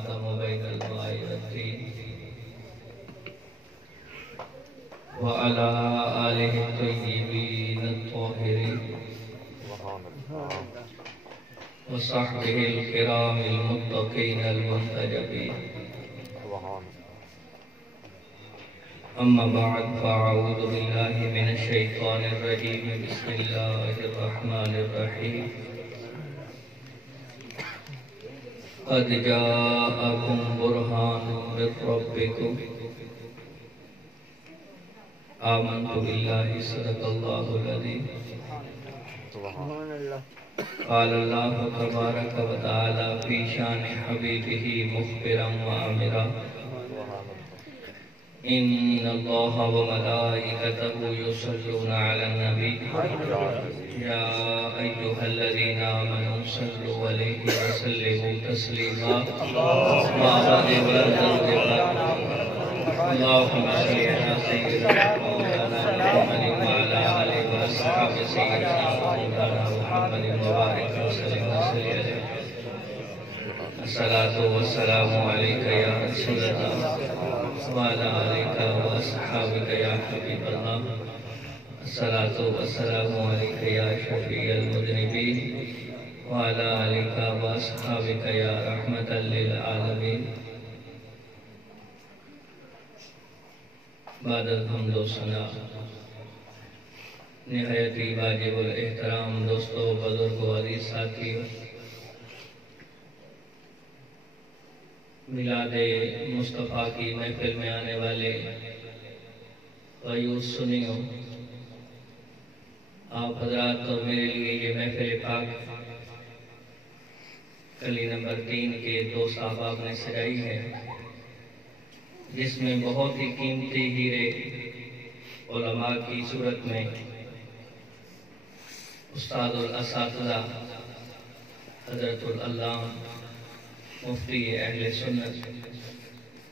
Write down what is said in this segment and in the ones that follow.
آدم بین الماء والطین وعلى آلہ الطیبین الطاہرین وصحبہ الکرام المتقین المنتجبین اما بعد فاعوذ باللہ من الشیطان الرجیم بسم اللہ الرحمن الرحیم قد جاءکم برہان من ربکم آمنت باللہ صدق اللہ العظیم قال اللہ تبارک و تعالی فی شان حبیبہ مخبرا و امرا ان اللہ و ملائکتہ یصلون علی النبی یا ایہا الذین آمنوا صلوا علیہ وسلموا تسلیما اللهم صل على سيدنا مولانا محمد وعلى آله وصحبه سيدنا مولانا محمد وبارك وسلم عليه الصلاة والسلام عليك يا رسول الله وعلى آلك وأصحابك يا حبيب الله الصلاة والسلام عليك يا شفيع المذنبين وعلى آلك وأصحابك يا رحمة للعالمين بعد الحمد و ثنا نہایت ہی واجب الاحترام دوستو بزرگ و عزیز ساتھی میلاد مصطفیٰ کی محفل میں آنے والے غیوث سنیوں آپ حضرات تو میرے لیے یہ محفل پاک کلی نمبر 3 کے 2 صحابہ نے سجائی ہے جس میں بہت ہی قیمتی ہیرے علماء کی صورت میں استاد الاساتذہ حضرت العلامہ مفتی اہل سنت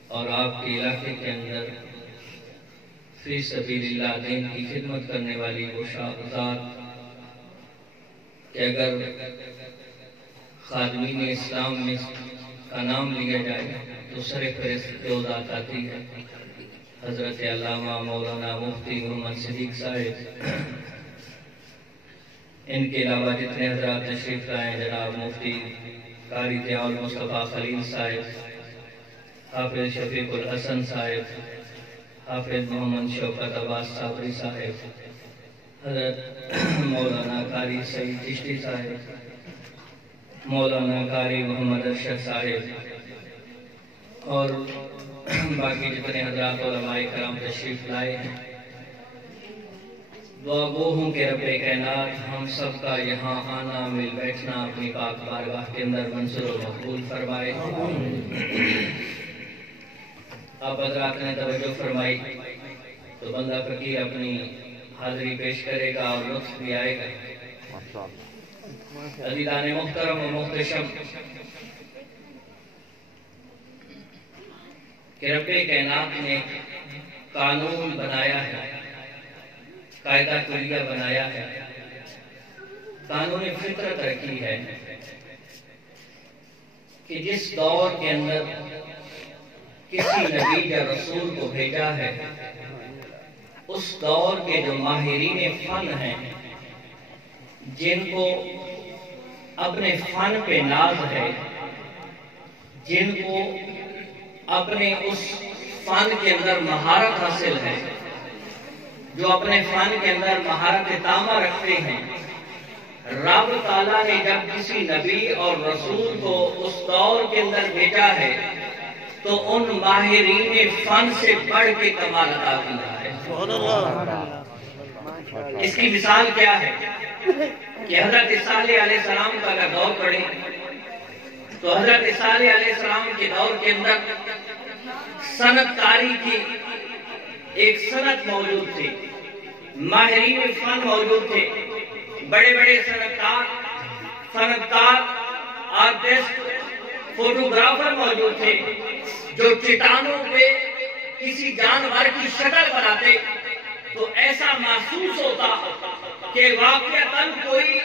اور آپ کے علاقے کے اندر فی سبیل اللہ دین کی خدمت کرنے والی وہ شخصیات کہ اگر خادمین اسلام میں کا نام لیا جائے تو سر فہرست جو ذات آتی ہے حضرت علامہ مولانا مفتی محمد صدیق صاحب ان کے علاوہ جتنے حضرات تشریف لائے جناب مفتی قاری ضیاء المصطفیٰ خلیل صاحب حافظ شفیق الحسن صاحب حافظ محمد شوکت عباس صابری صاحب حضرت مولانا قاری سعید چشتی صاحب مولانا قاری محمد ارشد صاحب اور باقی جتنے حضرات علماء کرام تشریف لائے ہیں دعا گو ہوں کہ رب کائنات ہم سب کا یہاں آنا مل بیٹھنا اپنی پاک بارگاہ کے اندر منظور و مقبول فرمائے آپ حضرات نے توجہ فرمائی تو بندہ فقیر اپنی حاضری پیش کرے گا اور لطف بھی آئے گا عزیزان محترم و محتشم کہ رب کائنات نے قانون بنایا ہے قاعدہ کلیہ بنایا ہے قانون فطرت رکھی ہے کہ جس دور کے اندر کسی نبی یا رسول کو بھیجا ہے اس دور کے جو ماہرین فن ہیں جن کو اپنے فن پہ ناز ہے جن کو اپنے اس فن کے اندر مہارت حاصل ہے جو اپنے فن کے اندر مہارت تامہ رکھتے ہیں رب تعالیٰ نے جب کسی نبی اور رسول کو اس دور کے اندر بھیجا ہے تو ان ماہرین فن سے بڑھ کے کمال عطا کیا ہے اس کی مثال کیا ہے کہ حضرت صالح علیہ السلام کا اگر دور پڑھیں تو حضرت صالح علیہ السلام کے دور کے اندر صنعت کاری کی ایک صنعت موجود تھی ماہرین فن موجود تھے بڑے بڑے صنعتکار آرٹسٹ فوٹوگرافر موجود تھے جو چٹانوں پہ کسی جانور کی شکل بناتے تو ایسا محسوس ہوتا کہ واقعتاً کوئی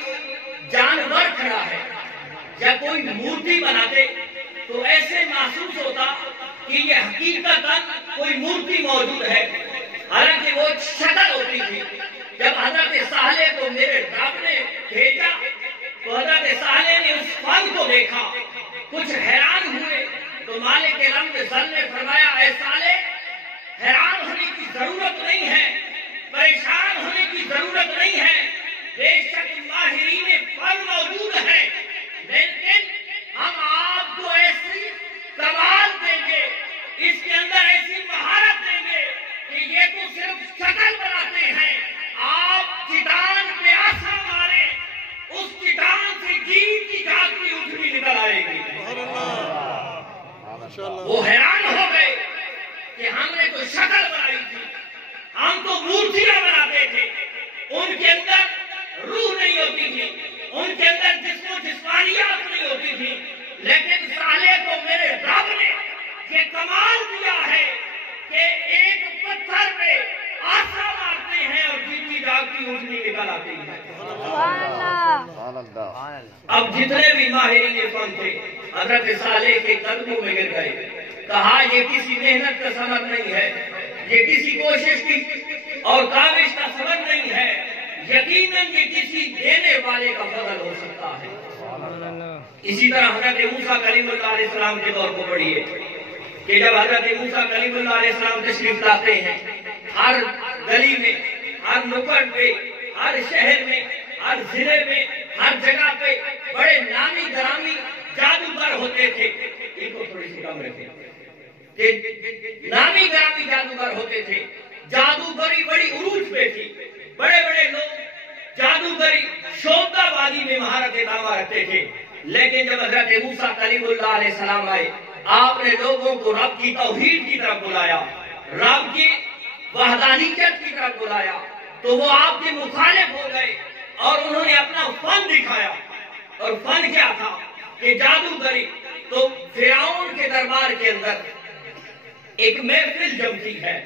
جانور کھڑا ہے یا کوئی مورتی بناتے تو ایسے محسوس کچھ حیران ہوئے تو مالک لمب زل نے فرمایا اے صالح، حیران ہونے کی ضرورت نہیں ہے، پریشان ہونے کی ضرورت نہیں ہے، بے شک ماہرین فن موجود ہیں، لیکن ہم آپ کو ایسی کمال دیں گے، اس کے اندر ایسی مہارت دیں گے کہ یہ تو صرف شکل بناتے ہیں، آپ چٹان پہ آسا مارے، اس چٹان سے جیت کی جھانکی اٹھنی نکل آئے گی۔ وہ حیران ہو گئے کہ ہم نے کوئی شکل بنائی تھی، ہم تو مورتیاں بناتے تھے، ان کے اندر روح نہیں ہوتی تھی، ان کے اندر جسم و جسمانیات نہیں ہوتی تھی، لیکن صالح کو میرے رب نے یہ کمال دیا ہے کہ ایک پتھر پہ آسا مارتے ہیں اور جیتی جاگتی اٹھنی نکل آتی ہے۔ اب جتنے بھی ماہرین فن تھے حضرت صالح کے قدموں میں گر گئے، کہا یہ کسی محنت کا ثمر نہیں ہے، یہ کسی کوشش کی اور کاوش کا ثمر نہیں ہے، یقیناً یہ کسی دینے والے کا فضل ہو سکتا ہے۔ اسی طرح حضرت موسیٰ کلیم اللہ علیہ السلام کے دور کو پڑھیے کہ جب حضرت موسیٰ کلیم اللہ علیہ السلام تشریف لاتے ہیں، ہر گلی میں، ہر نکڑ پہ، ہر شہر میں، ہر ضلع میں، ہر جگہ پہ بڑے نامی گرامی جادوگر ہوتے تھے، ان کو تھوڑی سی کم رکھیں، کہ نامی گرامی جادوگر ہوتے تھے، جادوگری بڑی عروج پہ تھی، بڑے بڑے لوگ جادوگری شوبدہ وادی میں مہارت دعویٰ رکھتے تھے، لیکن جب حضرت موسیٰ کلیم اللہ علیہ السلام آئے، آپ نے لوگوں کو رب کی توحید کی طرف بلایا، رب کی وحدانیت کی طرف بلایا، تو وہ آپ کے مخالف ہو گئے اور انہوں نے اپنا فن دکھایا۔ اور فن کیا تھا کہ جادوگری، تو فرعون کے دربار کے اندر ایک محفل جمتی ہے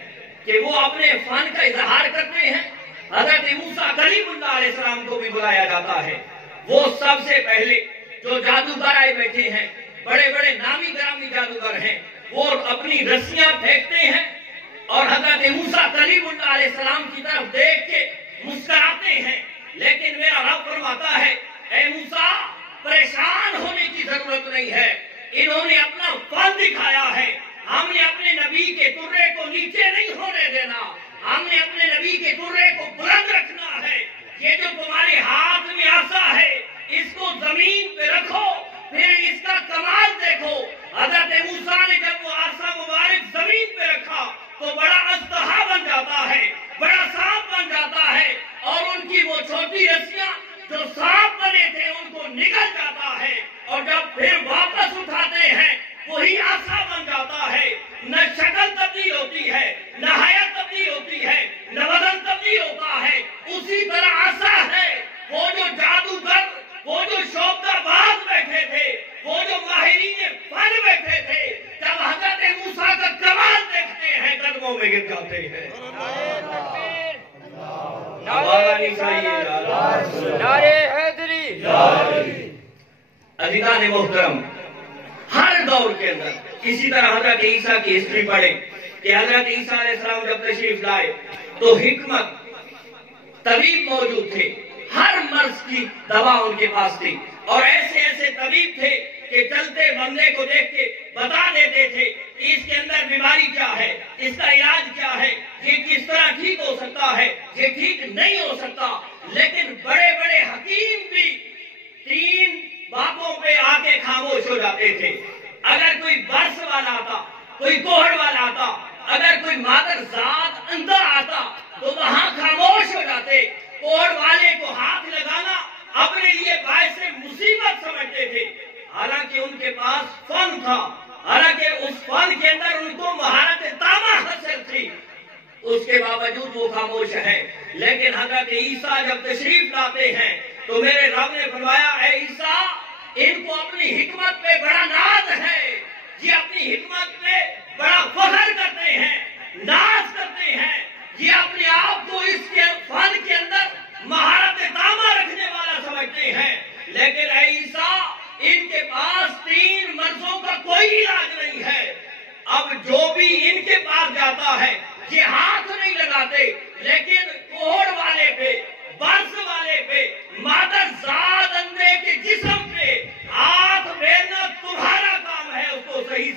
کہ وہ اپنے فن کا اظہار کرتے ہیں، حضرت موسیٰ کلیم اللہ علیہ السلام کو بھی بلایا جاتا ہے، وہ سب سے پہلے جو جادوگر آئے بیٹھے ہیں، بڑے بڑے نامی گرامی جادوگر ہیں، وہ اپنی رسیاں پھینکتے ہیں اور حضرت موسیٰ کلیم اللہ علیہ السلام کی طرف دیکھ کے مسکراتے ہیں، لیکن میرا رب فرماتا ہے اے موسیٰ پریشان ہونے کی ضرورت نہیں ہے، انہوں نے اپنا فن دکھایا ہے، ہم نے اپنے نبی کے ترے کو نیچے نہیں ہونے دینا، ہم نے اپنے نبی کے ترے کو بلند رکھنا ہے، یہ جو تمہارے ہاتھ میں عصا ہے اس کو زمین پہ رکھو، پھر اس کا کمال دیکھو۔ حضرت موسیٰ نے جب وہ عصا مبارک زمین پہ رکھا تو بڑا اژدہا بن جاتا ہے، بڑا سانپ بن جاتا ہے، اور ان کی وہ چھوٹی رسیاں جو سانپ بنے تھے ان کو نگل جاتا ہے، اور جب پھر واپس اٹھاتے ہیں وہی عصا بن جاتا ہے، نہ شکل تبدیل ہوتی ہے، نہ حیت تبدیل ہوتی ہے، نہ وزن تبدیل ہوتا ہے، اسی طرح عصا ہے۔ وہ جو جادوگر، وہ جو شوبدہ باز بیٹھے تھے، وہ جو ماہرین فن بیٹھے تھے، جب حضرت موسیٰ کا کمال دیکھتے ہیں قدموں میں گر جاتے ہیں۔ نعرے حیدری۔ عزیزان محترم، ہر دور کے اندر اسی طرح حضرت عیسیٰ کی ہسٹری پڑھیں کہ حضرت عیسیٰ علیہ السلام جب تشریف لائے تو حکمت طبیب موجود تھے، ہر مرض کی دوا ان کے پاس تھی، اور ایسے ایسے طبیب تھے کہ چلتے بندے کو دیکھ کے بتا دیتے تھے کہ اس کے اندر بیماری کیا ہے، اس کا علاج کیا ہے، یہ کس طرح ٹھیک ہو سکتا ہے، یہ ٹھیک نہیں ہو سکتا۔ لیکن بڑے بڑے حکیم بھی تین باتوں پہ آ کے خاموش ہو جاتے تھے۔ اگر کوئی برس والا آتا، کوئی کوہڑ والا آتا، اگر کوئی مادر ذات اندر آتا تو وہاں خاموش ہو جاتے۔ کوہڑ والے کو ہاتھ لگانا اپنے لیے باعث مصیبت سمجھتے تھے، حالانکہ ان کے پاس فن تھا، حالانکہ اس فن کے اندر ان کو مہارت تامہ حاصل تھی، اس کے باوجود وہ خاموش ہے۔ لیکن حضرت عیسیٰ جب تشریف لاتے ہیں تو میرے رب نے فرمایا اے عیسیٰ ان کو اپنی حکمت پہ بڑا ناز ہے، یہ اپنی حکمت پہ بڑا فخر کرتے ہیں، ناز کرتے ہیں، یہ اپنے آپ کو اس کے فن کے اندر مہارت تامہ رکھنے والا سمجھتے ہیں۔ لیکن اے عیسیٰ ان کے پاس تین مرضوں کا کوئی علاج نہیں ہے۔ اب جو بھی ان کے پاس جاتا ہے یہ ہاتھ نہیں لگاتے، لیکن کوہڑ والے پہ، برس والے پہ، مادر ذات اندھے کے جسم پہ ہاتھ پھیرنا تمہارا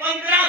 15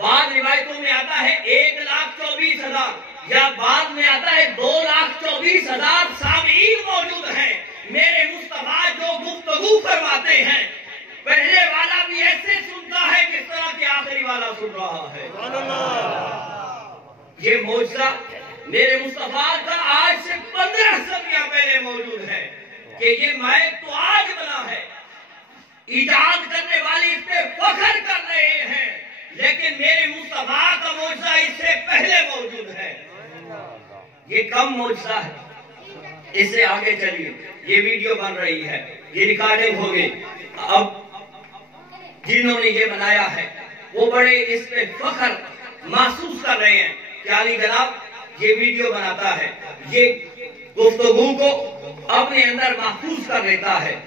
بعض روایتوں میں آتا ہے 1,24,000 یا بعد میں آتا ہے 2,24,000 سامعین موجود ہیں. میرے مصطفیٰ جو گفتگو فرماتے ہیں پہلے والا بھی ایسے سنتا ہے کس طرح کہ آخری والا سن رہا ہے. یہ معجزہ میرے مصطفیٰ کا آج سے 15 صدیاں پہلے موجود ہے کہ یہ مائک تو آج بنا ہے. ایجاد کرنے والے اس پہ فخر کر رہے ہیں لیکن میرے مصطفیٰ کا معجزہ اس سے پہلے موجود ہے. یہ کم معجزہ ہے. اس سے آگے چلیے. یہ ویڈیو بن رہی ہے, یہ ریکارڈنگ ہوگی. اب جنہوں نے یہ بنایا ہے وہ بڑے اس پہ فخر محسوس کر رہے ہیں کہ علی جناب یہ ویڈیو بناتا ہے, یہ گفتگو کو اپنے اندر محفوظ کر لیتا ہے,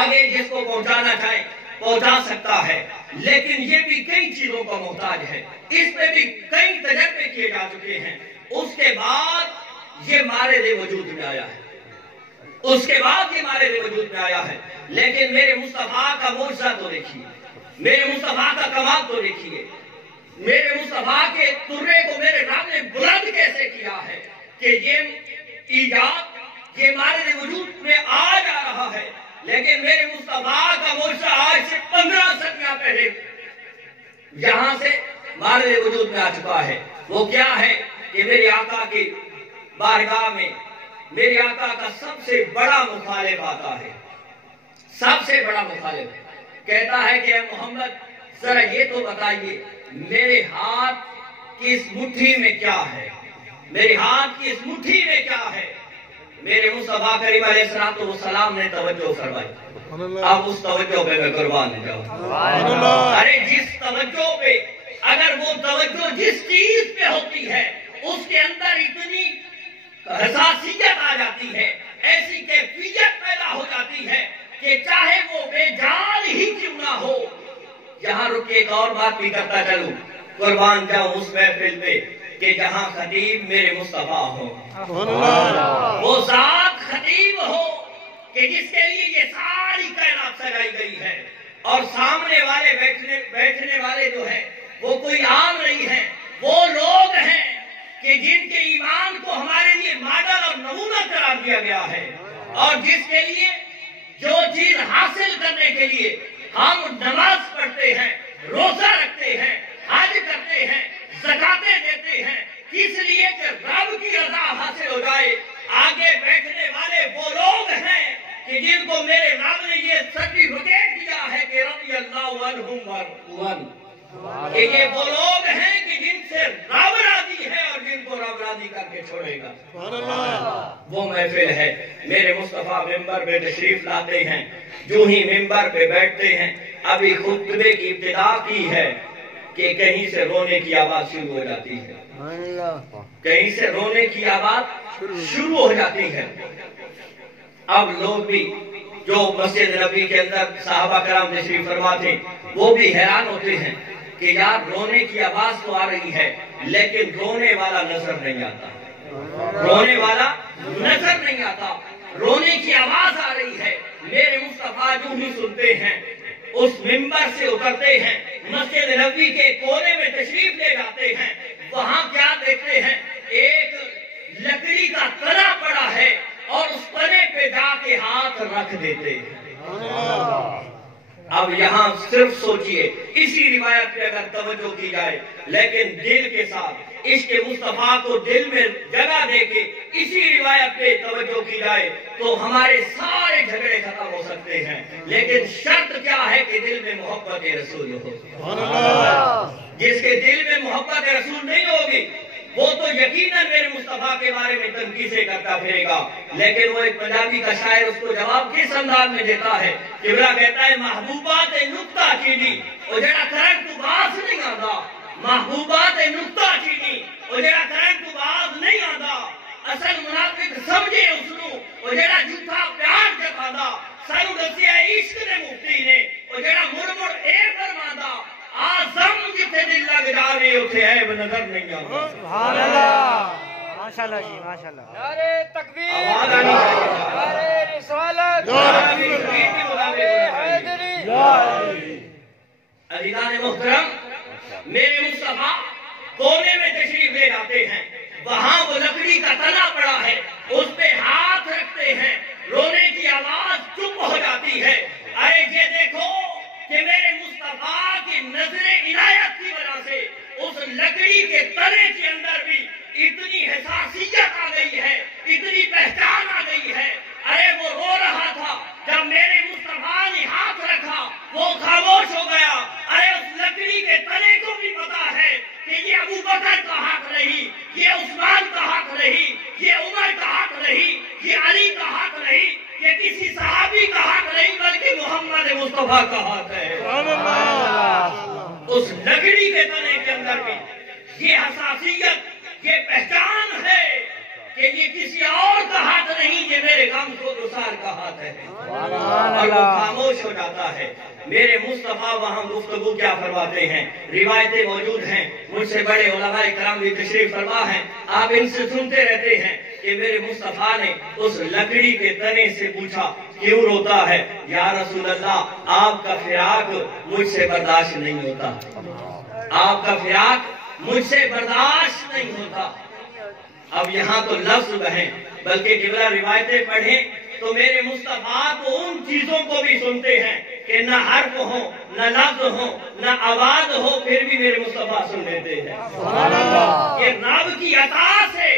آگے جس کو پہنچانا چاہے پہنچا سکتا ہے. لیکن یہ بھی کئی چیزوں کا محتاج ہے. اس پہ بھی کئی تجربے کیے جا چکے ہیں. اس کے بعد یہ مارد وجود میں آیا ہے. اس کے بعد یہ مارد وجود میں آیا ہے. لیکن میرے مصطفیٰ کا معجزہ تو دیکھیے, میرے مصطفیٰ کا کمال تو دیکھیے. میرے مصطفیٰ کے ترے کو میرے رب نے بلند کیسے کیا ہے کہ یہ ایجاد یہ مارد وجود میں آ جا رہا ہے. لیکن میرے مصطفیٰ کا معجزہ آج سے 15 صدیاں پہلے یہاں سے مارد وجود میں آ چکا ہے. وہ کیا ہے کہ میرے آقا کی بارگاہ میں میرے آقا کا سب سے بڑا مخالف آتا ہے. سب سے بڑا مخالف کہتا ہے کہ اے محمد ذرا یہ تو بتائیے میرے ہاتھ کی اس مٹھی میں کیا ہے, میرے ہاتھ کی اس مٹھی میں کیا ہے. میرے مصطفیٰ کریم علیہ السلام نے توجہ فرمائی. اب اس توجہ پہ میں قربان جاؤں. ارے جس توجہ پہ, اگر وہ توجہ جس چیز پہ ہوتی ہے اس کے اندر اتنی حساسیت آ جاتی ہے, ایسی کیفیت پیدا ہو جاتی ہے کہ چاہے وہ بے جان ہی کیوں نہ ہو. یہاں رک کے ایک اور بات بھی کرتا چلوں, قربان جاؤں اس محفل پہ کہ جہاں خطیب میرے مصطفیٰ ہو, وہ ذات خطیب ہو کہ جس کے لیے یہ ساری کائنات سجائی گئی ہے, اور سامنے والے بیٹھنے والے جو ہیں وہ کوئی عام نہیں ہیں, وہ لوگ ہیں کہ جن کے ایمان کو ہمارے لیے ماڈل اور نمونہ قرار دیا گیا ہے, اور جس کے لیے جو چیز حاصل کرنے کے لیے ہم نماز پڑھتے ہیں, روزہ رکھتے ہیں, حج کرتے ہیں, زکاتیں دیتے ہیں, اس لیے کہ رب کی رضا حاصل ہو جائے. آگے بیٹھنے والے وہ لوگ ہیں کہ جن کو میرے رب نے یہ سرٹیفکیٹ دیا ہے کہ رضی اللہ عنہم ورضوان, کہ یہ وہ لوگ ہیں کہ جن سے رب راضی ہے اور جن کو رب راضی کر کے چھوڑے گا. وہ محفل ہے. میرے مصطفیٰ ممبر پہ تشریف لاتے ہیں, جو ہی ممبر پہ بیٹھتے ہیں ابھی خطبے کی ابتدا کی ہے کہ کہیں سے رونے کی آواز شروع ہو جاتی ہے, کہیں سے رونے کی آواز شروع ہو جاتی ہے. اب لوگ بھی جو مسجد نبی کے اندر صحابہ کرام تشریف فرما تھے وہ بھی حیران ہوتے ہیں کہ یار رونے کی آواز تو آ رہی ہے لیکن رونے والا نظر نہیں آتا, رونے والا نظر نہیں آتا. رونے کی آواز آ رہی ہے. میرے مصطفیٰ جو ہی سنتے ہیں اس ممبر سے اترتے ہیں, مسجد نبوی کے کونے میں تشریف لے جاتے ہیں. وہاں کیا دیکھتے ہیں, ایک لکڑی کا تنا پڑا ہے اور اس تنے پہ جا کے ہاتھ رکھ دیتے ہیں. اب یہاں صرف سوچئے, اسی روایت پہ اگر توجہ کی جائے لیکن دل کے ساتھ عشق مصطفیٰ کو دل میں جگہ دے کے اسی روایت پہ توجہ کی جائے تو ہمارے سارے جھگڑے ختم ہو سکتے ہیں. لیکن شرط کیا ہے کہ دل میں محبت رسول ہو. جس کے دل میں محبت رسول نہیں ہوگی وہ تو یقیناً میرے مصطفیٰ کے بارے میں تنقیدیں کرتا پھرے گا. لیکن وہ ایک پنجابی کا شاعر اس کو جواب کس انداز میں دیتا ہے, قبلہ کہتا ہے محبوبات نکتہ چینی وہ جڑا کرن تو باز نہیں آندا, محبوبات نکتہ چینی وہ جڑا کرن تو باز نہیں آندا, اصل منافق سمجھے اس نو وہ جڑا جھوٹا پیار جکھاندا, سانو دسیا عشق دے مفتی نے وہ جڑا مڑ اے فرماندا, آزم جتھے دل لگ جاوے اتھے عیب نظر نہیں آتا. سبحان اللہ, ماشاءاللہ جی ماشاءاللہ. نعرہ تکبیر, نعرہ رسالت, نعرہ حیدری. عزیزان محترم, میرے مصطفیٰ کونے میں تشریف لے جاتے ہیں، وہاں وہ لکڑی کا تنا پڑا ہے، اس پہ ہاتھ رکھتے ہیں، رونے کی آواز چپ ہو جاتی ہے۔ ارے یہ دیکھو کہ میرے مصطفیٰ کی نظر عنایت کی وجہ سے اس لکڑی کے تنے کے اندر بھی اتنی حساسیت آ گئی ہے، اتنی پہچان آ گئی ہے۔ ارے وہ رو رہا تھا، جب میرے مصطفیٰ نے ہاتھ رکھا وہ خاموش ہو گیا۔ ارے اس لکڑی کے تنے کو بھی پتا ہے کہ یہ ابو بکر کا ہاتھ نہیں، یہ عثمان کا ہاتھ نہیں، یہ عمر کا ہاتھ نہیں، یہ علی کا ہاتھ نہیں، یہ کسی صحابی کا ہاتھ نہیں، بلکہ محمد مصطفیٰ کا ہاتھ ہے۔ اس لکڑی کے تنے کے اندر بھی یہ حساسیت، یہ پہچان ہے کہ یہ کسی اور کا ہاتھ نہیں، یہ میرے غم کو گسار کا ہاتھ ہے، اور وہ خاموش ہو جاتا ہے۔ میرے مصطفیٰ وہاں گفتگو کیا فرماتے ہیں، روایتیں موجود ہیں، مجھ سے بڑے علماء کرام بھی تشریف فرما ہیں، آپ ان سے سنتے رہتے ہیں کہ میرے مصطفیٰ نے اس لکڑی کے تنے سے پوچھا کیوں روتا ہے؟ یا رسول اللہ، آپ کا فراق مجھ سے برداشت نہیں ہوتا، آپ کا فراق مجھ سے برداشت نہیں ہوتا۔ اب یہاں تو لفظ ہیں، بلکہ قبلہ روایتیں پڑھیں تو میرے مصطفیٰ تو ان چیزوں کو بھی سنتے ہیں کہ نہ حرف ہو، نہ لفظ ہو، نہ آواز ہو، پھر بھی میرے مصطفیٰ سن لیتے ہیں۔ یہ رب کی عطا سے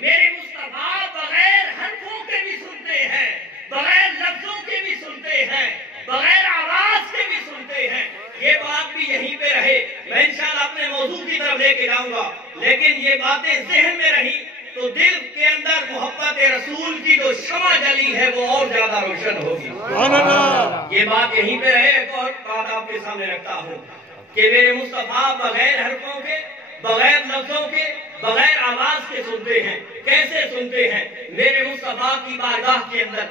میرے مصطفیٰ بغیر حرفوں کے بھی سنتے ہیں، بغیر لفظوں کے بھی سنتے ہیں، بغیر آواز کے بھی سنتے ہیں۔ یہ بات بھی یہیں پہ رہے، میں انشاءاللہ اپنے موضوع کی طرف لے کے جاؤں گا، لیکن یہ باتیں ذہن میں رہی تو دل کے اندر محبت رسول کی جو شمع جلی ہے وہ اور زیادہ روشن ہوگی۔ یہ بات یہیں پہ رہے، ایک اور بات آپ کے سامنے رکھتا ہوں کہ میرے مصطفیٰ بغیر حرفوں کے، بغیر لفظوں کے، بغیر آواز کے سنتے ہیں۔ کیسے سنتے ہیں؟ میرے مصطفیٰ کی بارگاہ کے اندر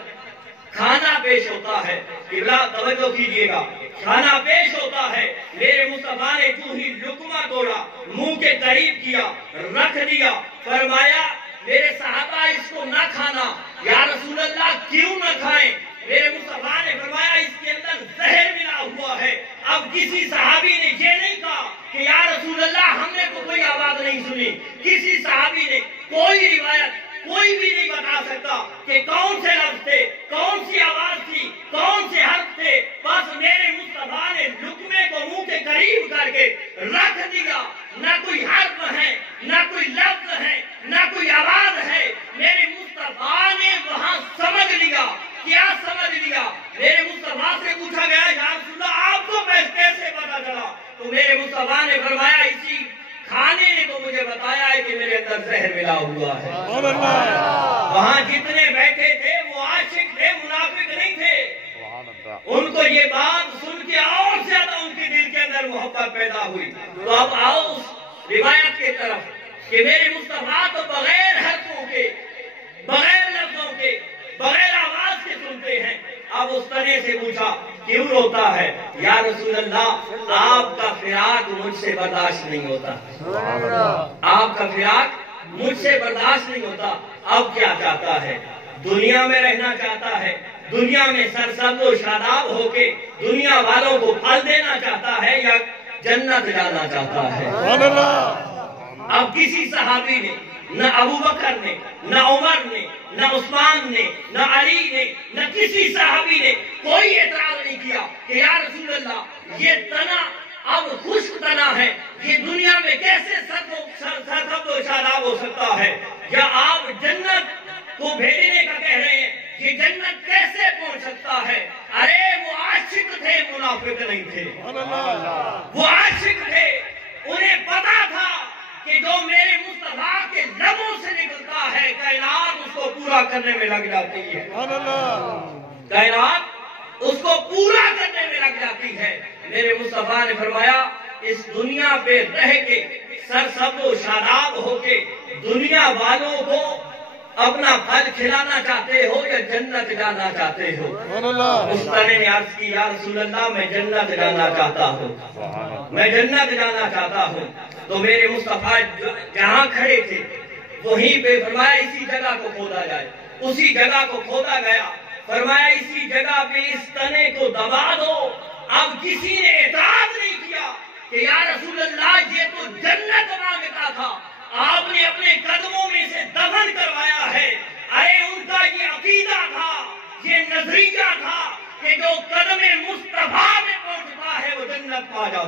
کھانا پیش ہوتا ہے، قبلہ توجہ کیجئے گا، کھانا پیش ہوتا ہے، میرے مصطفیٰ نے جو ہی لقمہ توڑا، منہ کے قریب کیا، رکھ دیا، فرمایا میرے صحابہ اس کو نہ کھانا۔ یا رسول اللہ کیوں نہ کھائیں؟ میرے مصطفیٰ نے فرمایا اس کے اندر زہر ملا ہوا ہے۔ اب کسی صحابی نے یہ نہیں کہا کہ یا رسول اللہ ہم نے تو کوئی آواز نہیں سنی، کسی صحابی نے کوئی روایت کوئی بھی نہیں بتا سکتا کہ کون سے لفظ تھے، کون سی آواز تھی، کون سے حرف تھے، بس میرے مصطفیٰ نے لقمے کو منہ کے قریب کر کے رکھ دیا۔ نہ کوئی حرف ہے، نہ کوئی لفظ ہے، نہ کوئی آواز ہے، میرے مصطفیٰ نے وہاں سمجھ لیا۔ کیا سمجھ لیا؟ میرے مصطفیٰ سے پوچھا گیا یا رسول اللہ آپ کو کیسے پتا چلا؟ تو میرے مصطفیٰ نے فرمایا اسی کھانے نے تو مجھے بتایا ہے کہ میرے اندر زہر ملا ہوا ہے۔ وہاں جتنے بیٹھے تھے وہ عاشق تھے، منافق نہیں تھے۔ ان کو یہ بات سن کے اور زیادہ ان کے دل کے اندر محبت پیدا ہوئی۔ تو اب آؤ اس روایت کی طرف کہ میرے مصطفیٰ تو بغیر حرفوں کے، بغیر لفظوں کے، بغیر آواز کے سنتے ہیں۔ اب اس تنے سے پوچھا کیوں روتا ہے؟ یا رسول اللہ آپ کا فراق مجھ سے برداشت نہیں ہوتا، آپ کا فراق مجھ سے برداشت نہیں ہوتا۔ اب کیا چاہتا ہے؟ دنیا میں رہنا چاہتا ہے، دنیا میں سرسبز و شاداب ہو کے دنیا والوں کو پھل دینا چاہتا ہے، یا جنت جانا چاہتا ہے؟ اب کسی صحابی نے، نہ ابو بکر نے، نہ عمر نے، نہ عثمان نے، نہ علی نے، نہ کسی صحابی نے کوئی اعتراض نہیں کیا کہ یا رسول اللہ یہ تنا اب خشک تنا ہے، یہ دنیا میں کیسے سرسبز و شاداب ہو سکتا ہے؟ یا آپ جنت کو بھیجنے کا کہہ رہے ہیں، یہ جنت کیسے پہنچ سکتا ہے؟ ارے وہ عاشق تھے، منافق نہیں تھے، وہ عاشق تھے، انہیں پتا تھا کہ جو میرے مصطفیٰ کے لبوں سے نکلتا ہے کائنات اس کو پورا کرنے میں لگ جاتی ہے، کائنات اس کو پورا کرنے میں لگ جاتی ہے۔ میرے مصطفیٰ نے فرمایا اس دنیا پہ رہ کے سرسبز و شاداب ہو کے دنیا والوں کو اپنا پھل کھلانا چاہتے ہو یا جنت جانا چاہتے ہو؟ اس تنے نے عرض کی یا رسول اللہ میں جنت جانا چاہتا ہوں، میں جنت جانا چاہتا ہوں۔ تو میرے مصطفیٰ جہاں کھڑے تھے وہیں پہ فرمایا اسی جگہ کو کھودا جائے، اسی جگہ کو کھودا گیا، فرمایا اسی جگہ پہ اس تنے کو دبا دو۔ اب کسی نے اعتراض نہیں کیا کہ یا رسول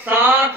7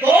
2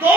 2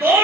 2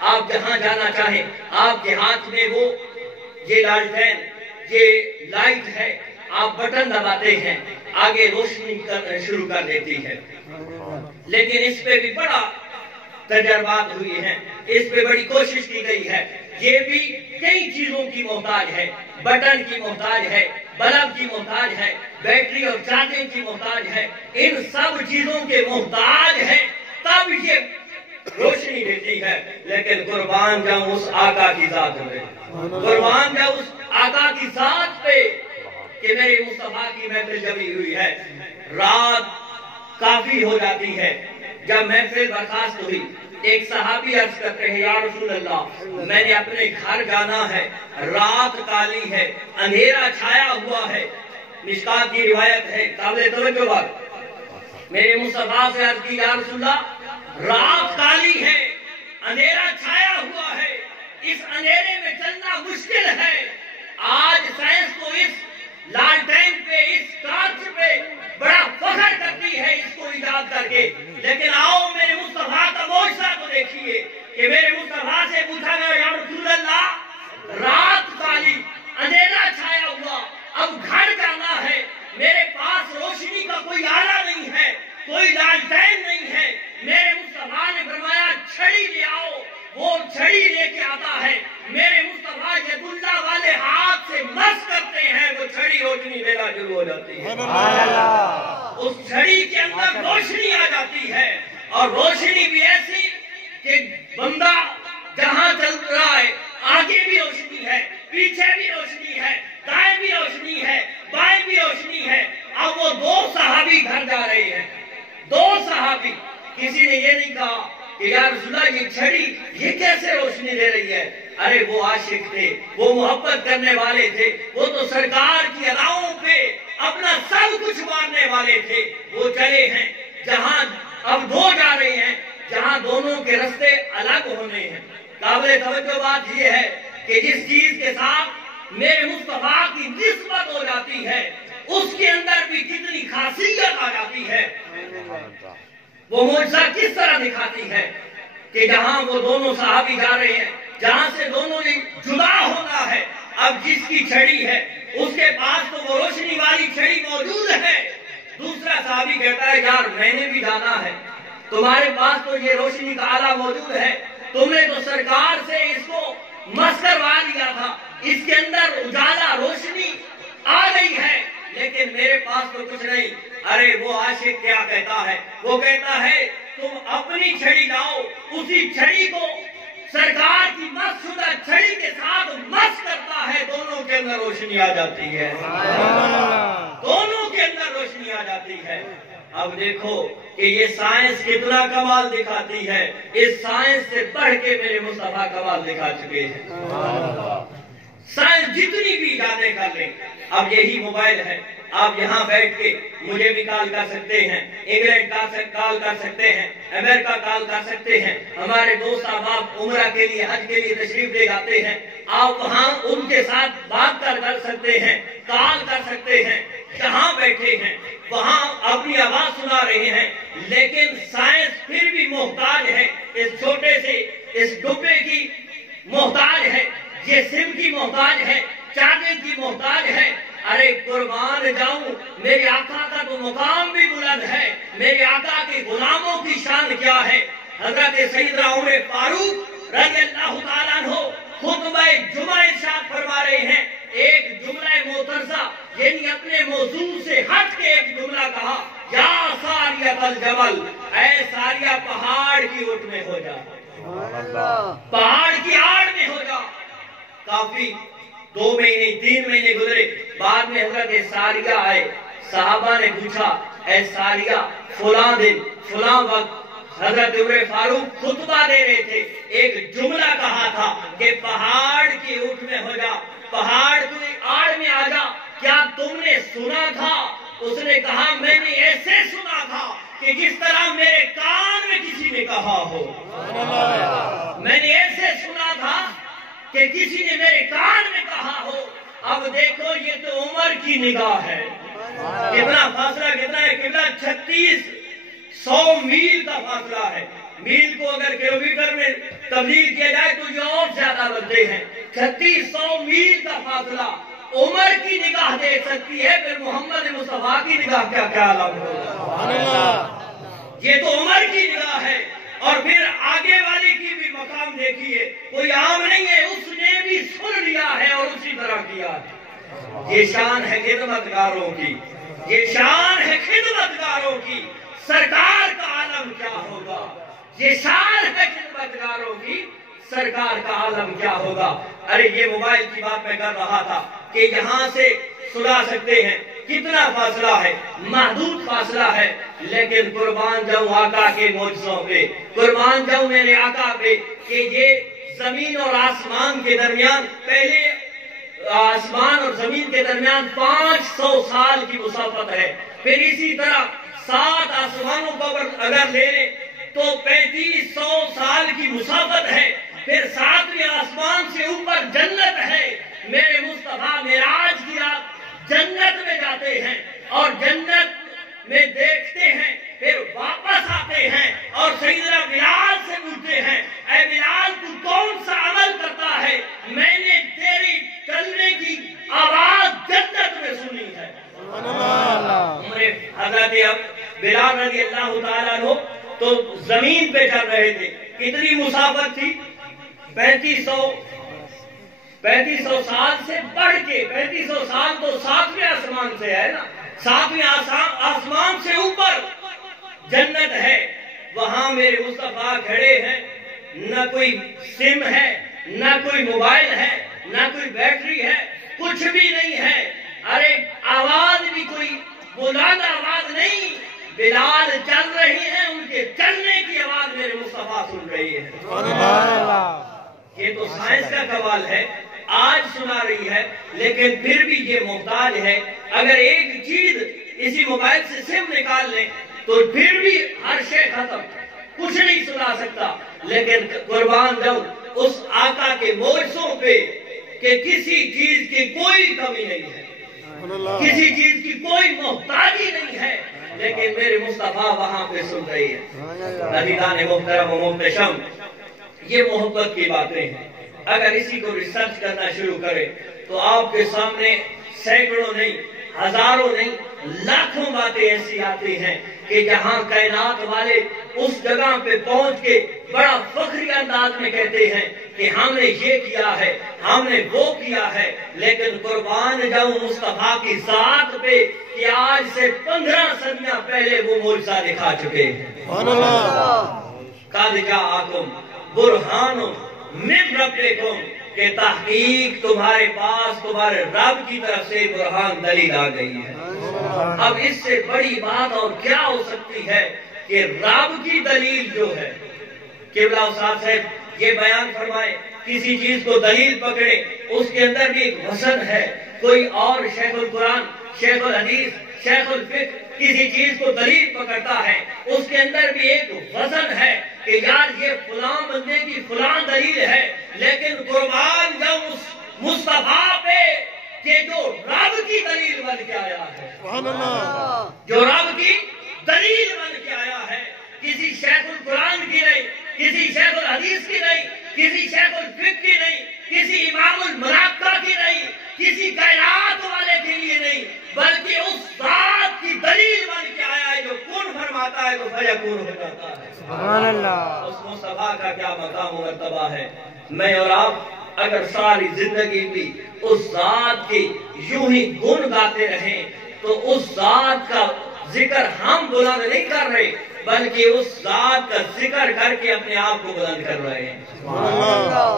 آپ جہاں جانا چاہیں، آپ کے ہاتھ میں وہ یہ لالٹین، یہ لائٹ ہے، آپ بٹن دباتے ہیں، آگے روشنی شروع کر دیتی ہے۔ لیکن اس پہ بھی بڑا تجربات ہوئی ہیں، اس پہ بڑی کوشش کی گئی ہے۔ یہ بھی کئی چیزوں کی محتاج ہے، بٹن کی محتاج ہے، بلب کی محتاج ہے، بیٹری اور چارجنگ کی محتاج ہے، ان سب چیزوں کے محتاج ہے، تب یہ روشنی دیتی ہے۔ لیکن قربان جاؤں اس آقا کی ذات میں، قربان جاؤں اس آقا کی ذات پہ کہ میرے مصطفیٰ کی محفل جمی ہوئی ہے۔ رات کافی ہو جاتی ہے، جب محفل برخاست ہوئی، ایک صحابی عرض کرتے ہیں، یا رسول اللہ میں نے اپنے گھر جانا ہے، رات کالی ہے، اندھیرا چھایا ہوا ہے۔ مشکات کی روایت ہے، قابل توجہ بات، میرے مصطفیٰ سے عرض کی، یا رسول اللہ رات کالی ہے، اندھیرا چھایا ہوا ہے، اس اندھیرے میں چلنا مشکل ہے۔ آج سائنس کو اس لالٹین پہ، اس ٹارچ پہ بڑا فخر کرتی ہے اس کو ایجاد کر کے، لیکن آؤ میرے مصطفیٰ کا معجزہ تو دیکھیے کہ میرے مصطفیٰ سے پوچھا گیا، یا رسول اللہ رات کالی، اندھیرا چھایا ہوا، اب گھر جانا ہے، میرے پاس روشنی کا کوئی آلہ نہیں ہے، کوئی لالٹین نہیں ہے۔ میرے مصطفیٰ نے فرمایا چھڑی لے آؤ، وہ چھڑی لے کے آتا ہے، میرے مصطفیٰ ید اللہ والے ہاتھ سے مس کرتے ہیں، وہ چھڑی روشنی دینا شروع ہو جاتی ہے۔ اس چھڑی کے اندر روشنی آ جاتی ہے، اور روشنی بھی ایسی کہ بندہ جہاں چل رہا ہے آگے بھی روشنی ہے، پیچھے بھی روشنی ہے، دائیں بھی روشنی ہے، بائیں بھی روشنی ہے۔ اب وہ دو صحابی گھر جا رہے ہیں، دو صحابی، کسی نے یہ نہیں کہا کہ یا رسول اللہ یہ چھڑی یہ کیسے روشنی دے رہی ہے؟ ارے وہ عاشق تھے، وہ محبت کرنے والے تھے، وہ تو سرکار کی اداؤں پہ اپنا سب کچھ مارنے والے تھے۔ وہ چلے ہیں جہاں اب دو جا رہے ہیں، جہاں دونوں کے رستے الگ ہونے ہیں۔ قابل توجہ بات یہ ہے کہ جس چیز کے ساتھ میرے مصطفیٰ کی نسبت ہو جاتی ہے، اس کے اندر بھی کتنی خاصیت آ جاتی ہے۔ وہ معجزہ کس طرح دکھاتی ہے کہ جہاں وہ دونوں صحابی جا رہے ہیں، جہاں سے دونوں نے جدا ہونا ہے، اب جس کی چھڑی ہے اس کے پاس تو وہ روشنی والی چھڑی موجود ہے، دوسرا صحابی کہتا ہے یار میں نے بھی جانا ہے، تمہارے پاس تو یہ روشنی کا آلہ موجود ہے، تم نے تو سرکار سے اس کو مس کروا لیا تھا، اس کے اندر اجالا روشنی آ گئی ہے، لیکن میرے پاس تو کچھ نہیں۔ ارے وہ عاشق کیا کہتا ہے؟ وہ کہتا ہے تم اپنی چھڑی لاؤ، اسی چھڑی کو سرکار کی مس شدہ چھڑی کے ساتھ مس کرتا ہے، دونوں کے اندر روشنی آ جاتی ہے، دونوں کے اندر روشنی آ جاتی ہے۔ اب دیکھو کہ یہ سائنس کتنا کمال دکھاتی ہے، اس سائنس سے بڑھ کے میرے مصطفیٰ کمال دکھا چکے ہیں۔ سائنس جتنی بھی ایجادیں کر لیں، اب یہی موبائل ہے، آپ یہاں بیٹھ کے مجھے بھی کال کر سکتے ہیں، انگلینڈ کال کر سکتے ہیں، امریکہ کال کر سکتے ہیں، ہمارے دوست احباب عمرہ کے لیے حج کے لیے تشریف لے جاتے ہیں، آپ وہاں ان کے ساتھ بات کر سکتے ہیں، کال کر سکتے ہیں، جہاں بیٹھے ہیں وہاں اپنی آواز سنا رہے ہیں، لیکن سائنس پھر بھی محتاج ہے اس چھوٹے سے اس ڈبے کی محتاج ہے، یہ سم کی محتاج ہے، چارجنگ کی محتاج ہے۔ ارے قربان جاؤں، میرے آقا کا تو مقام بھی بلند ہے، میرے آقا کے غلاموں کی شان کیا ہے۔ حضرت سیدنا عمر فاروق رضی اللہ تعالیٰ عنہ خطبہ جمعہ ارشاد فرما رہے ہیں، ایک جملہ معترضہ یعنی اپنے موضوع سے ہٹ کے ایک جملہ کہا، یا ساریۃ الجبل، اے ساریہ پہاڑ کی اوٹ میں ہو جا، پہاڑ کی آڑ میں ہو جا۔ کافی 2 مہینے 3 مہینے گزرے، بعد میں حضرت ساریہ آئے، صحابہ نے پوچھا اے ساریہ فلاں دن فلاں وقت حضرت عمر فاروق خطبہ دے رہے تھے، ایک جملہ کہا تھا کہ پہاڑ کی اوٹ میں ہو جا، پہاڑ کی آڑ میں آ جا، کیا تم نے سنا تھا؟ اس نے کہا میں نے ایسے سنا تھا کہ جس طرح میرے کان میں کسی نے کہا ہو، میں نے ایسے سنا تھا کہ کسی نے میرے کان میں کہا ہو۔ اب دیکھو یہ تو عمر کی نگاہ ہے، کتنا فاصلہ کتنا ہے، کتنا 3600 میل کا فاصلہ ہے، میل کو اگر کلومیٹر میں تبلیغ کیا جائے تو یہ اور زیادہ بنتے ہیں. 3600 میل کا فاصلہ عمر کی نگاہ دیکھ سکتی ہے، پھر محمد مصطفیٰ کی نگاہ کیا کیا عالم ہوگا. یہ تو عمر کی نگاہ ہے، اور پھر آگے والے کی بھی مقام دیکھیے، کوئی عام نہیں ہے، اس نے بھی سن لیا ہے اور اسی طرح کیا ہے. یہ شان ہے خدمتگاروں کی، یہ شان ہے خدمتگاروں کی. سرکار کا عالم کیا ہوگا، یہ شان ہے خدمتگاروں کی، سرکار کا عالم کیا ہوگا. ارے یہ موبائل کی بات میں کر رہا تھا کہ یہاں سے سنا سکتے ہیں کتنا فاصلہ ہے، محدود فاصلہ ہے، لیکن قربان جاؤں آقا کے معجزوں پہ، قربان جاؤں میرے آقا پہ کہ یہ زمین اور آسمان کے درمیان، پہلے آسمان اور زمین کے درمیان 500 سال کی مسافت ہے. پھر اسی طرح 7 آسمانوں کو اگر لے لیں تو 3500 سال کی مسافت ہے. پھر 7ویں آسمان سے اوپر جنت ہے. میرے مصطفیٰ معراج کی رات جنت میں جاتے ہیں اور جنت میں دیکھتے ہیں، پھر واپس آتے ہیں اور سیدنا بلال سے پوچھتے ہیں، اے بلال تو کون سا عمل کرتا ہے؟ میں نے تیری چلنے کی آواز جنت میں سنی ہے. حضرت بلال رضی اللہ تعالیٰ عنہ تو زمین پہ چل رہے تھے. کتنی مسافت تھی؟ 3500 سال سے بڑھ کے، 3500 سال تو 7ویں آسمان سے ہے نا، 7ویں آسمان سے اوپر جنت ہے. وہاں میرے مصطفیٰ کھڑے ہیں، نہ کوئی سم ہے، نہ کوئی موبائل ہے، نہ کوئی بیٹری ہے، کچھ بھی نہیں ہے. ارے آواز بھی کوئی بلند آواز نہیں، بلال چل رہی ہیں، ان کے چلنے کی آواز میرے مصطفیٰ سن رہی ہے. یہ تو سائنس کا کمال ہے، آج سنا رہی ہے، لیکن پھر بھی یہ محتاج ہے. اگر ایک چیز اسی موبائل سے سم نکال لیں تو پھر بھی ہر شے ختم، کچھ نہیں سنا سکتا. لیکن قربان جاؤں اس آقا کے معجزوں پہ کہ کسی چیز کی کوئی کمی نہیں ہے، کسی چیز کی کوئی محتاجی نہیں ہے، لیکن میرے مصطفیٰ وہاں پہ سن رہی ہے. عزیزان محترم و محتشم، یہ محبت کی باتیں ہیں. اگر اسی کو ریسرچ کرنا شروع کرے تو آپ کے سامنے سینکڑوں نہیں، ہزاروں نہیں، لاکھوں باتیں ایسی آتی ہیں کہ جہاں کائنات والے اس جگہ پہ پہنچ کے بڑا فخری انداز میں کہتے ہیں کہ ہم نے یہ کیا ہے، ہم نے وہ کیا ہے. لیکن قربان جاؤں مصطفیٰ کی ذات پہ کہ آج سے 15 صدیاں پہلے وہ معجزہ دکھا چکے ہیں. قد جاءکم برہان من ربکم، کہ تحقیق تمہارے پاس تمہارے رب کی طرف سے برہان دلیل آ گئی ہے. اب اس سے بڑی بات اور کیا ہو سکتی ہے کہ رب کی دلیل جو ہے، قبلہ استاد صاحب یہ بیان فرمائے، کسی چیز کو دلیل پکڑے اس کے اندر بھی ایک وزن ہے. کوئی اور شیخ القرآن، شیخ الحدیث، شیخ الفقہ کسی چیز کو دلیل پکڑتا ہے، اس کے اندر بھی ایک وزن ہے کہ یار یہ فلاں بندے کی فلاں دلیل ہے. لیکن قربان جاؤں اس مصطفیٰ پہ کہ جو رب کی دلیل بن کے آیا ہے، جو رب کی دلیل بن کے آیا ہے، کسی شیخ القرآن کی نہیں، کسی شیخ الحدیث کی نہیں، کسی شیخ الفقہ کی نہیں، کسی امام الملاقہ کی نہیں، کسی کائنات والے کے لیے نہیں، بلکہ اس ذات کی دلیل بن کے آیا ہے جو کون فرماتا ہے تو فیکون ہو جاتا ہے. سبحان اللہ. اس مصطفیٰ کا کیا مقام و مرتبہ ہے. میں اور آپ اگر ساری زندگی بھی اس ذات کی یوں ہی گن گاتے رہیں تو اس ذات کا ذکر ہم بلند نہیں کر رہے، بلکہ اس ذات کا ذکر کر کے اپنے آپ کو بلند کر رہے ہیں.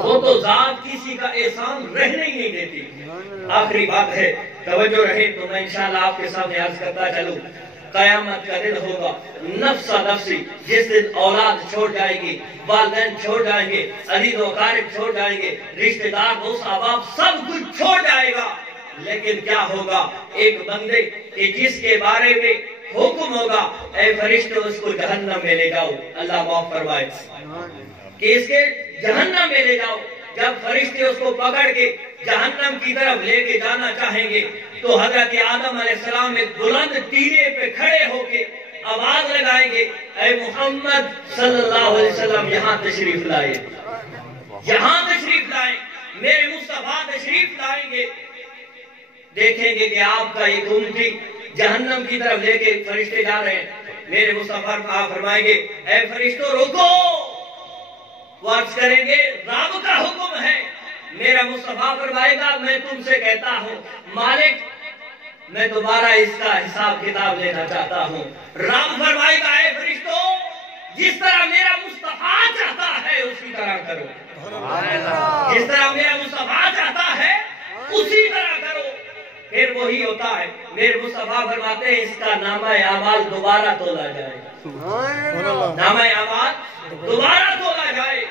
وہ تو ذات کسی کا احسان رہنے ہی نہیں دیتی. آخری بات ہے، توجہ رہے تو میں انشاءاللہ آپ کے سامنے عرض کرتا چلوں. قیامت کا دن ہوگا، نفسا نفسی، جس دن اولاد چھوڑ جائے گی، والدین چھوڑ جائیں گے، عزیز و اقارب چھوڑ جائیں گے، رشتہ دار دوست احباب سب کچھ چھوڑ جائے گا. لیکن کیا ہوگا؟ ایک بندے کہ جس کے بارے میں حکم ہوگا اے فرشتوں اس کو جہنم میں لے جاؤ، اللہ معاف فرمائے، کہ اس کے جہنم میں لے جاؤ. جب فرشتے اس کو پکڑ کے جہنم کی طرف لے کے جانا چاہیں گے تو حضرت آدم علیہ السلام ایک بلند ٹیلے پہ کھڑے ہو کے آواز لگائیں گے، اے محمد صلی اللہ علیہ وسلم یہاں تشریف لائے. یہاں تشریف لائیں، میرے مصطفیٰ تشریف لائیں گے، دیکھیں گے کہ آپ کا ایک امتی جہنم کی طرف لے کے فرشتے جا رہے ہیں۔ میرے مصطفیٰ آپ فرمائیں گے اے فرشتوں رکو، وہ عرض کریں گے رب کا حکم ہے۔ میرا مصطفیٰ فرمائے گا میں تم سے کہتا ہوں مالک میں دوبارہ اس کا حساب کتاب لینا چاہتا ہوں۔ رب فرمائے گا اے فرشتوں جس طرح میرا مصطفیٰ چاہتا ہے اسی طرح کرو، جس طرح میرا مصطفیٰ چاہتا ہے اسی طرح کرو۔ پھر وہی ہوتا ہے، میرے مصطفیٰ فرماتے ہیں اس کا نامہ اعمال دوبارہ تولا جائے، نامہ اعمال دوبارہ تولا جائے۔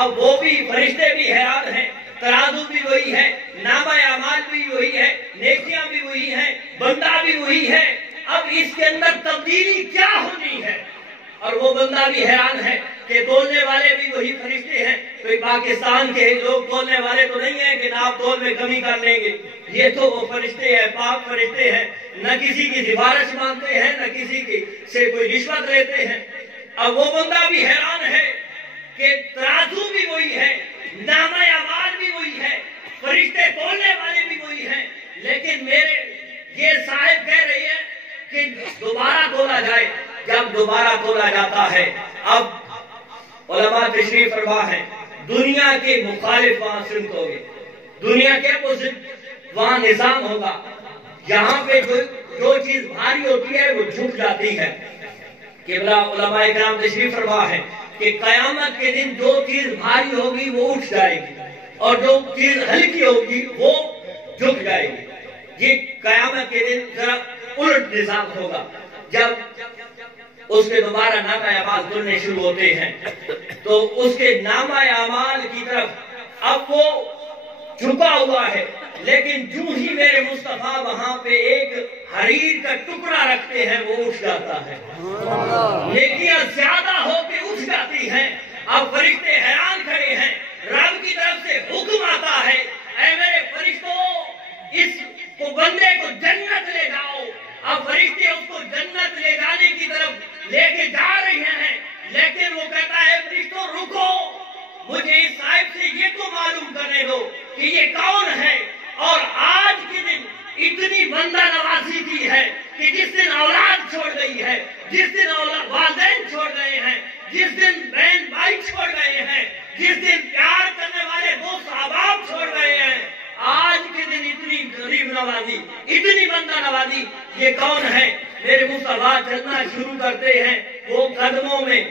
اب وہ بھی فرشتے بھی حیران ہیں، ترازو بھی وہی ہے، نامہ اعمال بھی وہی ہے، نیکیاں بھی وہی ہیں، بندہ بھی وہی ہے، اب اس کے اندر تبدیلی کیا ہونی ہے؟ اور وہ بندہ بھی حیران ہے کہ تولنے والے بھی وہی فرشتے ہیں، کوئی پاکستان کے لوگ تولنے والے تو نہیں ہیں کہ ناپ تول میں کمی کر لیں گے، یہ تو وہ فرشتے ہیں، پاک فرشتے ہیں، نہ کسی کی سفارش مانگتے ہیں نہ کسی کی سے کوئی رشوت لیتے ہیں۔ اب وہ بندہ بھی حیران ہے کہ ترازو بھی وہی ہے، نامہ اعمال بھی وہی ہے، فرشتے تولنے والے بھی وہی ہیں، لیکن میرے یہ صاحب کہہ رہی ہے کہ دوبارہ تولا جائے۔ جب دوبارہ تولا جاتا ہے اب علماء تشریف فرما ہے دنیا کے مخالف وہاں سمت ہوگے، دنیا کے اپوزٹ وہاں نظام ہوگا، یہاں پہ جو چیز بھاری ہوتی ہے وہ جھک جاتی ہے۔ قبلہ علماء اکرام تشریف فرما ہے کہ قیامت کے دن جو چیز بھاری ہوگی وہ اٹھ جائے گی اور جو چیز ہلکی ہوگی وہ جھک جائے گی۔ یہ قیامت کے دن ذرا الٹ نظام ہوگا، جب اس کے دوبارہ نامہ اعمال تلنے شروع ہوتے ہیں تو اس کے نامہ اعمال کی طرف اب وہ جھکا ہوا ہے، لیکن جو ہی میرے مصطفیٰ وہاں پہ ایک حریر کا ٹکڑا رکھتے ہیں وہ اٹھ جاتا ہے، نیکیاں زیادہ ہو کے اٹھ جاتی ہیں۔ اب فرشتے حیران کھڑے ہیں، رب کی طرف سے حکم آتا ہے اے میرے فرشتوں اس کو بندے کو جنت لے جاؤ۔ اب فرشتے اس کو جنت لے جانے کی طرف لے کے جا رہے ہیں، لیکن وہ کہتا ہے فرشتوں رکو، مجھے اس صاحب سے یہ تو معلوم کرنے دو کہ یہ کون ہے۔ اور آج کے دن اتنی بندہ نوازی کی ہے کہ جس دن اولاد چھوڑ گئی ہے، جس دن والدین چھوڑ گئے ہیں، جس دن بہن بھائی چھوڑ گئے ہیں، جس دن پیار کرنے والے دوست احباب چھوڑ گئے ہیں، آج کے دن اتنی غریب نوازی، اتنی بندہ نوازی، یہ کون ہے؟ میرے مصطفیٰ چلنا شروع کرتے ہیں، وہ قدموں میں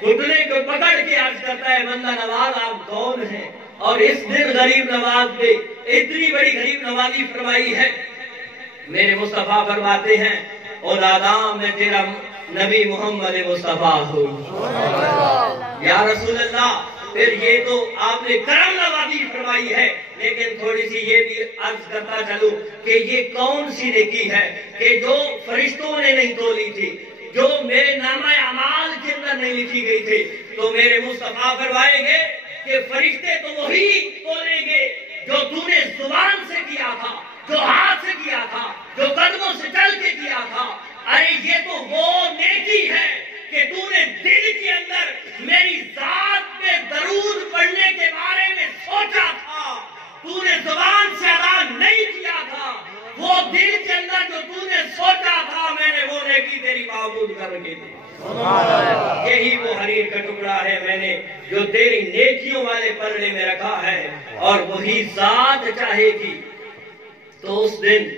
گھٹنے کو پکڑ کے عرض کرتا ہے بندہ نواز آپ کون ہیں؟ اور اس دن غریب نواز پہ اتنی بڑی غریب نوازی فرمائی ہے۔ میرے مصطفیٰ فرماتے ہیں اور آدم میں تیرا نبی محمد مصطفیٰ ہوں یا رسول اللہ۔ پھر یہ تو آپ نے کرم نوازی فرمائی ہے، لیکن تھوڑی سی یہ بھی عرض کرتا چلوں کہ یہ کون سی نیکی ہے کہ جو فرشتوں نے نہیں تولی تھی، جو میرے نامہ اعمال کے اندر نہیں لکھی گئی تھی، تو میرے مصطفیٰ فرمائیں گے کہ فرشتے تو وہی تولیں گے جو تو نے زبان سے کیا تھا، جو ہاتھ سے کیا تھا، جو قدموں سے چل کے کیا تھا۔ ارے یہ تو وہ نیکی ہے کہ تو نے دل کے اندر میری ذات پہ درود پڑھنے کے بارے میں سوچا تھا، تو نے زبان سے ادا نہیں کیا تھا، وہ دل کے اندر جو تو نے سوچا تھا میں نے وہ نیکی تیری معبود کر کے دی۔ یہی وہ حریر کا ٹکڑا ہے میں نے جو تیری نیکیوں والے پلڑے میں رکھا ہے، اور وہی ذات چاہے گی تو اس دن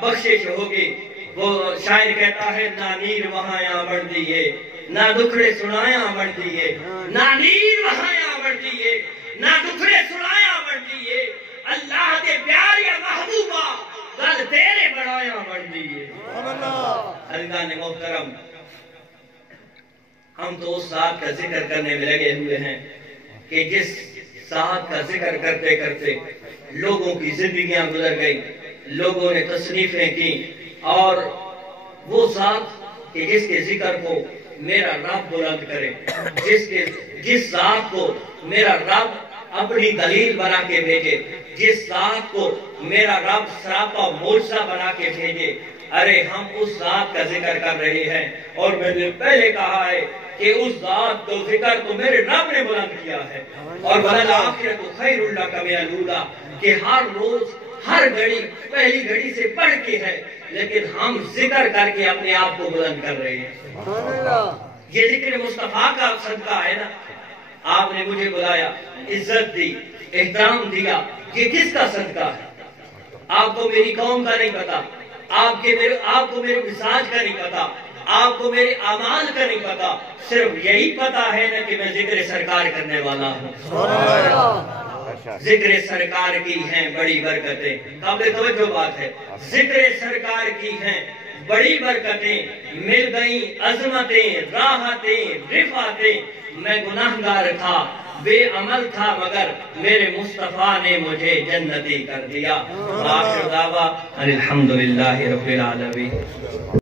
بخشش ہوگی۔ وہ شاعر کہتا ہے نہ نیر وہاں یہاں بڑھ دیئے، نہ دکھڑے سنایا بڑھ دیئے، نہ نیر وہاں یہاں بڑھ دیئے، نہ دکھڑے سنایا بڑھ دیئے، اللہ کے پیارے محبوبہ گل تیرے بڑھایا بڑھ دیئے۔ عزیزان محترم، ہم تو اس ذات کا ذکر کرنے میں لگے ہوئے ہیں کہ جس ذات کا ذکر کرتے کرتے لوگوں کی زندگیاں گزر گئی، لوگوں نے تصنیفیں کی، اور وہ ذات کہ جس کے ذکر کو میرا رب بلند کرے، جس ذات کو میرا رب اپنی دلیل بنا کے بھیجے، جس ذات کو میرا رب سراپا معجزہ بنا کے بھیجے، ارے ہم اس ذات کا ذکر کر رہے ہیں، اور میں نے پہلے کہا ہے کہ اس ذات کو ذکر تو میرے رب نے بلند کیا ہے، اور وَلَلْآخِرَةُ خَيْرٌ لَكَ مِنَ الْأُولَىٰ، کہ ہر روز ہر گھڑی پہلی گھڑی سے بڑھ کے ہے، لیکن ہم ذکر کر کے اپنے آپ کو بلند کر رہے ہیں۔ یہ ذکر مصطفیٰ کا صدقہ ہے نا، آپ نے مجھے بلایا، عزت دی، احترام دیا، یہ کس کا صدقہ ہے؟ آپ کو میری قوم کا نہیں پتا، آپ کو میرے مزاج کا نہیں پتا، آپ کو میرے اعمال کا نہیں پتا، صرف یہی پتا ہے نا کہ میں ذکر سرکار کرنے والا ہوں۔ ذکر سرکار کی ہیں بڑی برکتیں، قابل توجہ بات ہے، ذکر سرکار کی ہیں بڑی برکتیں، مل گئیں عظمتیں، راحتیں، رفعتیں، میں گناہگار تھا، بے عمل تھا، مگر میرے مصطفیٰ نے مجھے جنتی کر دیا۔ وآخر دعویٰ الحمدللہ رب العالمین۔